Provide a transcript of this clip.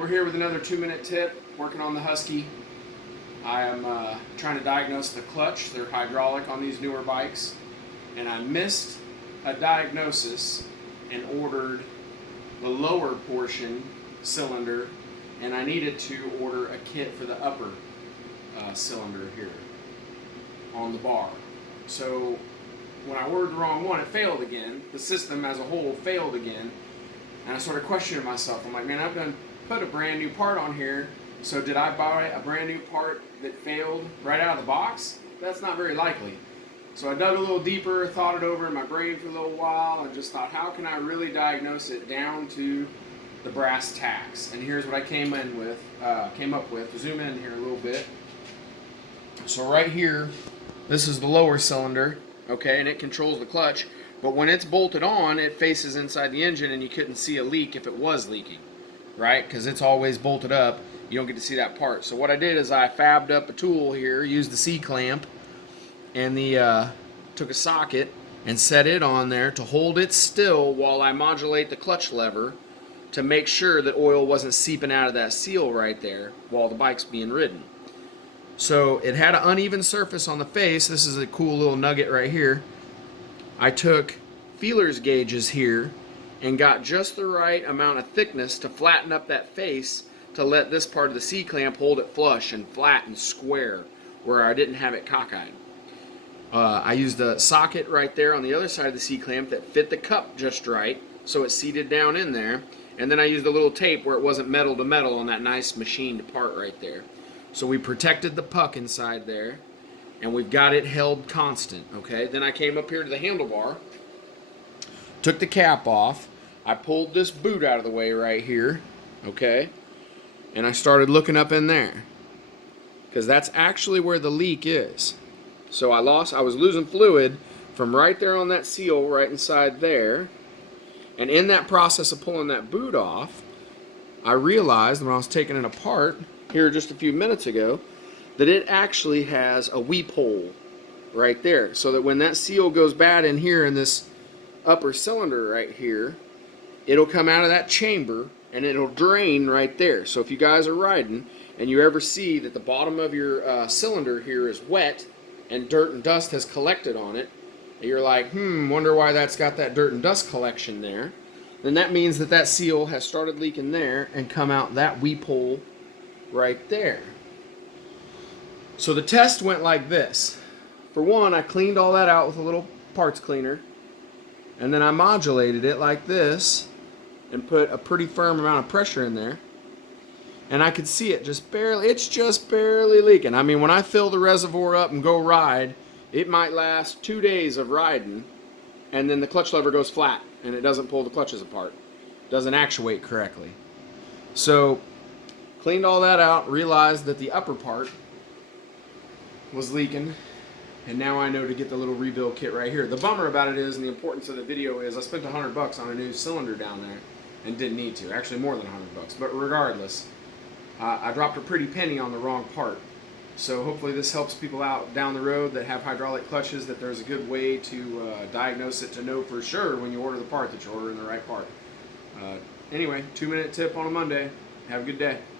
we're here with another 2-minute tip, working on the Husky. I am trying to diagnose the clutch. They're hydraulic on these newer bikes. And I missed a diagnosis and ordered the lower portion cylinder, and I needed to order a kit for the upper cylinder here on the bar. So when I ordered the wrong one, it failed again. The system as a whole failed again. And I started questioning myself. I'm like, man, I've done put a brand new part on here. So did I buy a brand new part that failed right out of the box? That's not very likely. So I dug a little deeper, thought it over in my brain for a little while, and just thought, how can I really diagnose it down to the brass tacks? And here's what I came up with. Zoom in here a little bit. So right here, this is the lower cylinder, okay, and it controls the clutch. But when it's bolted on, it faces inside the engine, and you couldn't see a leak if it was leaking, right? Because it's always bolted up. You don't get to see that part. So what I did is I fabbed up a tool here, used the C-clamp, and took a socket and set it on there to hold it still while I modulate the clutch lever to make sure that oil wasn't seeping out of that seal right there while the bike's being ridden. So it had an uneven surface on the face. This is a cool little nugget right here. I took feelers gauges here and got just the right amount of thickness to flatten up that face to let this part of the C-clamp hold it flush and flat and square where I didn't have it cockeyed. I used a socket right there on the other side of the C-clamp that fit the cup just right so it seated down in there. And then I used a little tape where it wasn't metal to metal on that nice machined part right there. So we protected the puck inside there, and we've got it held constant, okay? Then I came up here to the handlebar, took the cap off, I pulled this boot out of the way right here, okay? And I started looking up in there, because that's actually where the leak is. So I was losing fluid from right there on that seal right inside there. And in that process of pulling that boot off, I realized when I was taking it apart here just a few minutes ago that it actually has a weep hole right there. So that when that seal goes bad in here in this upper cylinder right here, it'll come out of that chamber and it'll drain right there. So if you guys are riding and you ever see that the bottom of your cylinder here is wet and dirt and dust has collected on it, and you're like, wonder why that's got that dirt and dust collection there, then that means that that seal has started leaking there and come out that weep hole right there. So the test went like this. For one, I cleaned all that out with a little parts cleaner, and then I modulated it like this and put a pretty firm amount of pressure in there. And I could see it it's just barely leaking. I mean, when I fill the reservoir up and go ride, it might last 2 days of riding, and then the clutch lever goes flat, and it doesn't pull the clutches apart. Doesn't actuate correctly. So, cleaned all that out, realized that the upper part was leaking, and now I know to get the little rebuild kit right here. The bummer about it is, and the importance of the video is, I spent $100 on a new cylinder down there, and didn't need to. Actually, more than $100, but regardless, I dropped a pretty penny on the wrong part. So hopefully this helps people out down the road that have hydraulic clutches, that there's a good way to diagnose it to know for sure when you order the part that you're ordering the right part. Anyway, 2-minute tip on a Monday. Have a good day.